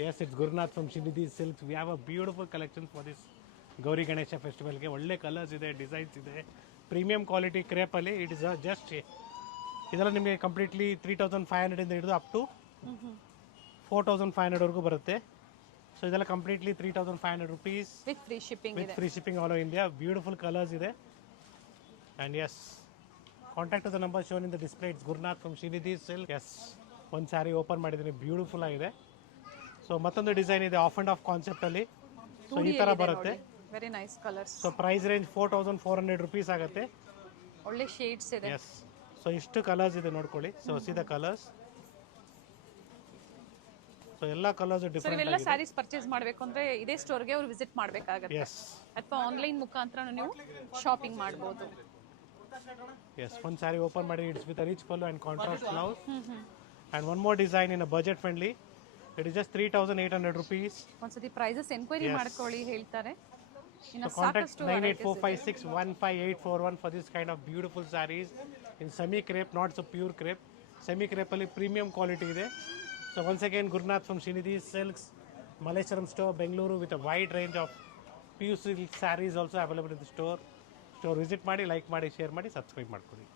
Yes, it's Gurnath from Srinidhi Silks. We have a beautiful collection for this Gauri Ganesha festival ಗೆ ಒಳ್ಳೆ colours ಇದೆ, designs ಇದೆ, premium quality ಕ್ರೇಪಲ್ಲಿ. It is just ಇದೆಲ್ಲ ನಿಮಗೆ completely 3500 ಇಂದ ಹಿಡಿದು ಅಪ್ ಟು 4500 ವರೆಗೂ ಬರುತ್ತೆ. ಸೊ ಇದೆಲ್ಲ completely 3500 rupees with free shipping with free shipping all over India. Beautiful colours ಇದೆ. And yes, contact the number shown in the display. It's Gurunath from Shrinidhi silk. Yes, ಒಂದು sari open ಮಾಡಿದ್ದೀನಿ, beautiful ಆಗಿದೆ. So ಮತ್ತೊಂದು design ಇದೆ half and half ಕಾನ್ಸೆಪ್ಟಲ್ಲಿ. So ಈ ಥರ ಬರುತ್ತೆ. Very nice colours. So price range 4400 rupees ಆಗುತ್ತೆ. ಒಳ್ಳೆ ಶೇಡ್ಸ್ ಇದೆ. ಎಸ್, ಸೊ ಇಷ್ಟು ಕಲರ್ಸ್ ಇದೆ ನೋಡ್ಕೊಳ್ಳಿ. So C the colours. So ಎಲ್ಲ ಕಲರ್ಸ್ ಡಿಫರೆಂಟ್ ಇವೆಲ್ಲ ಸ್ಯಾರೀಸ್ ಪರ್ಚೇಸ್ ಮಾಡಬೇಕು ಅಂದ್ರೆ ಇದೇ ಸ್ಟೋರ್ಗೆ ಅವರು ವಿಸಿಟ್ ಮಾಡಬೇಕಾಗುತ್ತೆ. ಎಸ್, ಅಥವಾ ಆನ್ಲೈನ್ ಮುಖಾಂತರ ನೀವು ಶಾಪಿಂಗ್ ಮಾಡಬಹುದು. ಎಸ್, ಒಂದು ಸ್ಯಾರಿ ಓಪನ್ ಮಾಡಿ. It's with rich pallu and contrast blouse. And one more design in a budget friendly. It is just 3800 rupees. ಒಂದ್ಸತಿ ಪ್ರೈಸಸ್ ಎನ್ಕ್ವೈರಿ ಮಾಡ್ಕೊಳ್ಳಿ ಹೇಳ್ತಾರೆ. So contact 9845615841 for this kind of beautiful sarees in semi crepe, not so pure crepe. Semi crepe ಅಲ್ಲಿ premium quality ಇದೆ. So once again, Gurnath from Srinidhi Silks, Malleshwaram store, Bengaluru, with a wide range of pure silk sarees also available in the store. Store visit ಮಾಡಿ, like ಮಾಡಿ, share ಮಾಡಿ, subscribe ಮಾಡ್ಕೊಳ್ಳಿ.